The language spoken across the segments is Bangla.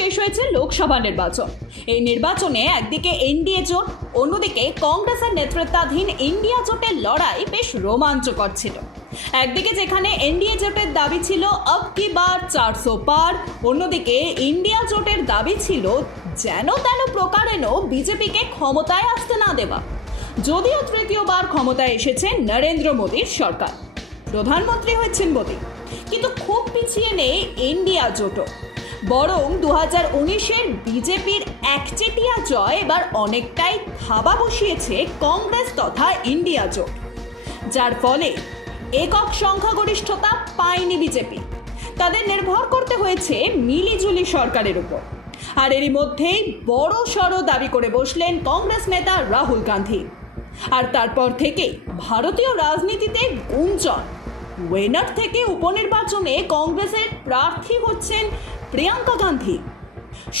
শেষ হয়েছে লোকসভা নির্বাচন। এই নির্বাচনে একদিকে এনডিএ জোট, অন্যদিকে কংগ্রেসের নেতৃত্বাধীন ইন্ডিয়া জোটের লড়াই বেশ রোমাঞ্চকর ছিল। একদিকে যেখানে এনডিএ জোটের দাবি ছিল আব কি বার 400 পার, অন্যদিকে ইন্ডিয়া জোটের দাবি ছিল যেন তেন প্রকারেণও বিজেপিকে ক্ষমতায় আসতে না দেওয়া। যদিও তৃতীয়বার ক্ষমতায় এসেছে নরেন্দ্র মোদীর সরকার, প্রধানমন্ত্রী হয়েছেন মোদী, কিন্তু খুব পিছিয়ে নেই ইন্ডিয়া জোটও। বরং 2019-এর বিজেপির একচেটিয়া জয় এবার অনেকটাই থাবা বসিয়েছে কংগ্রেস তথা ইন্ডিয়া জোট, যার ফলে একক সংখ্যাগরিষ্ঠতা পায়নি বিজেপি। তাদের নির্ভর করতে হয়েছে মিলিজুলি সরকারের উপর। আর এরই মধ্যেই বড় সড় দাবি করে বসলেন কংগ্রেস নেতা রাহুল গান্ধী। আর তারপর থেকেই ভারতীয় রাজনীতিতে গুঞ্জন, ওয়েনার থেকে উপনির্বাচনে কংগ্রেসের প্রার্থী হচ্ছেন প্রিয়াঙ্কা গান্ধী।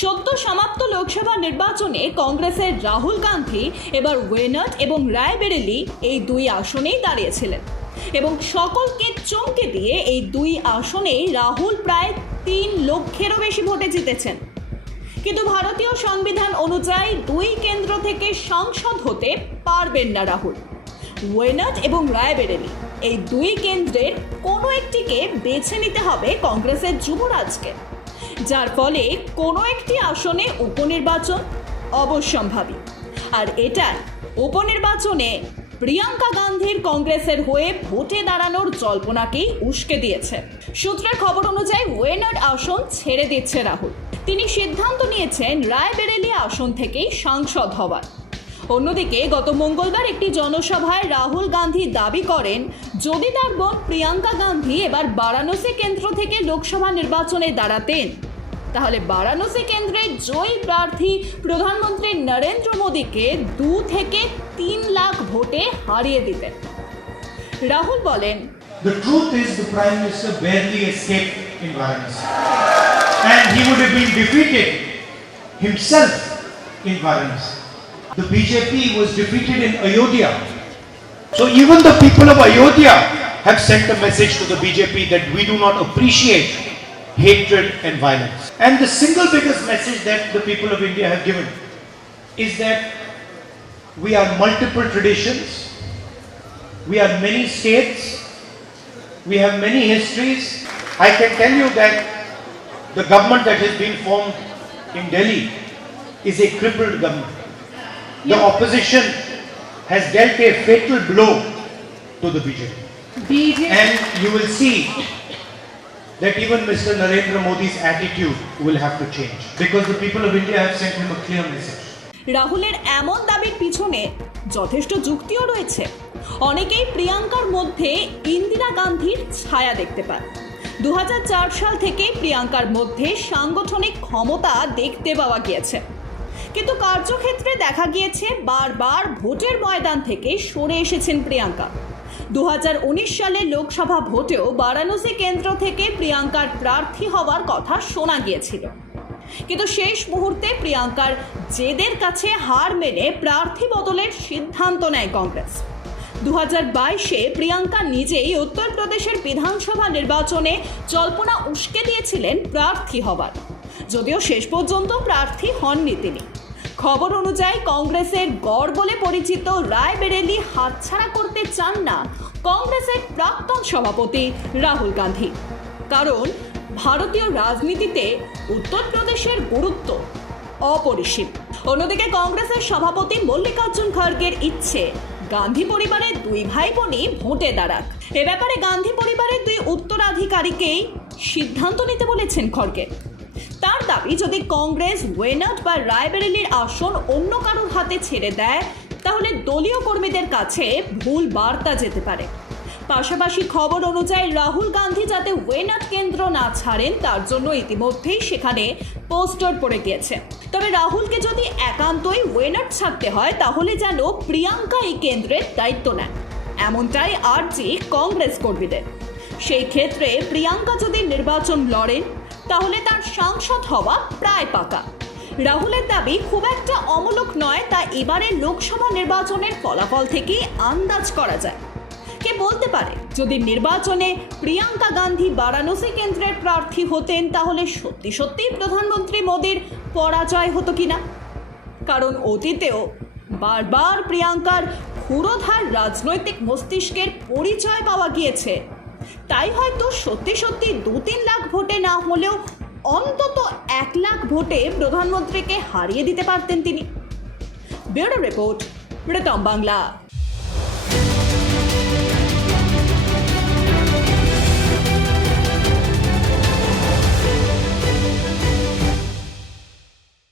সদ্য সমাপ্ত লোকসভা নির্বাচনে কংগ্রেসের রাহুল গান্ধী এবার ওয়েনার এবং রায়বেরেলি এই দুই আসনেই দাঁড়িয়েছিলেন এবং সকলকে চমকে দিয়ে এই দুই আসনেই রাহুল প্রায় 3 লক্ষেরও বেশি ভোটে জিতেছেন। কিন্তু ভারতীয় সংবিধান অনুযায়ী দুই কেন্দ্র থেকে সাংসদ হতে পারবেন না রাহুল। ওয়েনার এবং রায়বেরেলি এই দুই কেন্দ্রের কোনো একটিকে বেছে নিতে হবে কংগ্রেসের যুবরাজকে, যার ফলে কোনো একটি আসনে উপনির্বাচন অবশ্যম্ভাবী। আর এটাই উপনির্বাচনে প্রিয়াঙ্কা গান্ধীর কংগ্রেসের হয়ে ভোটে দাঁড়ানোর জল্পনাকেই উস্কে দিয়েছে। সূত্রের খবর অনুযায়ী ওয়েনার আসন ছেড়ে দিচ্ছে রাহুল। তিনি সিদ্ধান্ত নিয়েছেন রায়বেরেলি আসন থেকেই সাংসদ হওয়ার। অন্যদিকে গত মঙ্গলবার একটি জনসভায় রাহুল গান্ধী দাবি করেন যদি তার বোন প্রিয়াঙ্কা গান্ধী এবার বারাণসী কেন্দ্র থেকে লোকসভা নির্বাচনে দাঁড়াতেন তাহলে বারাণসী কেন্দ্রের জয়ী প্রার্থী প্রধানমন্ত্রী নরেন্দ্র মোদীকে 2 থেকে 3 লাখ ভোটে হারিয়ে দিতেন। রাহুল বলেন, The truth is the Prime Minister barely escaped in Varanasi and he would have been defeated himself in Varanasi. The BJP was defeated in Ayodhya. So even the people of Ayodhya have sent a message to the BJP that we do not appreciate hatred and violence. And the single biggest message that the people of India have given is that we are multiple traditions, we are many states, we have many histories. I can tell you that the government that has been formed in Delhi is a crippled government. The opposition has dealt a fatal blow to the BJP. And you will see that even Mr. Narendra Modi's attitude will have to change because the people of India have sent him a clear message. রাহুলের এমন দাবির পিছনে যথেষ্ট যুক্তিও রয়েছে। অনেকেই প্রিয়াঙ্কার মধ্যে ইন্দিরা গান্ধীর ছায়া দেখতে পায়। 2004 সাল থেকে প্রিয়াঙ্কার মধ্যে সাংগঠনিক ক্ষমতা দেখতে পাওয়া গিয়েছে, কিন্তু কার্যক্ষেত্রে দেখা গিয়েছে বারবার ভোটের ময়দান থেকে সরে এসেছেন প্রিয়াঙ্কা। 2019 সালে লোকসভা ভোটেও বারাণসী কেন্দ্র থেকে প্রিয়াঙ্কার প্রার্থী হওয়ার কথা শোনা গিয়েছিল, কিন্তু শেষ মুহূর্তে প্রিয়াঙ্কার জেদের কাছে হার মেনে প্রার্থী বদলের সিদ্ধান্ত নেয় কংগ্রেস। 2022-এ প্রিয়াঙ্কা নিজেই উত্তরপ্রদেশের বিধানসভা নির্বাচনে জল্পনা উস্কে দিয়েছিলেন প্রার্থী হবার, যদিও শেষ পর্যন্ত প্রার্থী হননি তিনি। খবর অনুযায়ী কংগ্রেসের গড় বলে পরিচিত রায়বেরেলি হাতছাড়া করতে চান না কংগ্রেসের প্রাক্তন সভাপতি রাহুল গান্ধী, কারণ ভারতীয় রাজনীতিতে উত্তরপ্রদেশের গুরুত্ব অপরিসীম। অন্যদিকে কংগ্রেসের সভাপতি মল্লিকার্জুন খড়গের ইচ্ছে গান্ধী পরিবারের 2 ভাই বোনই ভোটে দাঁড়াক। এ ব্যাপারে গান্ধী পরিবারের 2 উত্তরাধিকারীকেই সিদ্ধান্ত নিতে বলেছেন খড়গে। তার দাবি যদি কংগ্রেস ওয়েনার বা রায়বেরেলির আসন অন্য কারোর হাতে ছেড়ে দেয় তাহলে দলীয় কর্মীদের কাছে ভুল বার্তা যেতে পারে। পাশাপাশি খবর অনুযায়ী রাহুল গান্ধী যাতে ওয়েনার কেন্দ্র না ছাড়েন তার জন্য ইতিমধ্যেই সেখানে পোস্টার পড়ে গিয়েছে। তবে রাহুলকে যদি একান্তই ওয়েনার ছাড়তে হয় তাহলে যেন প্রিয়াঙ্কা এই কেন্দ্রের দায়িত্ব নেন, এমনটাই আর্জি কংগ্রেস কর্মীদের। সেই ক্ষেত্রে প্রিয়াঙ্কা যদি নির্বাচন লড়েন তাহলে তার সাংসদ হওয়া প্রায় পাকা। রাহুলের দাবি খুব একটা অমূলক নয়, তা এবারের লোকসভা নির্বাচনের ফলাফল থেকেই আন্দাজ করা যায়। কে বলতে পারে যদি নির্বাচনে প্রিয়াঙ্কা গান্ধী বারাণসী কেন্দ্রের প্রার্থী হতেন তাহলে সত্যি সত্যি প্রধানমন্ত্রী মোদীর পরাজয় হতো কিনা? কারণ অতীতেও বারবার প্রিয়াঙ্কার ক্ষুরোধার রাজনৈতিক মস্তিষ্কের পরিচয় পাওয়া গিয়েছে। তাই হয়তো সত্যি সত্যি 2-3 লাখ ভোটে না হলেও অন্তত 1 লাখ ভোটে প্রধানমন্ত্রীকে হারিয়ে দিতে পারতেন তিনি। Bureau report, Pritam Bangla.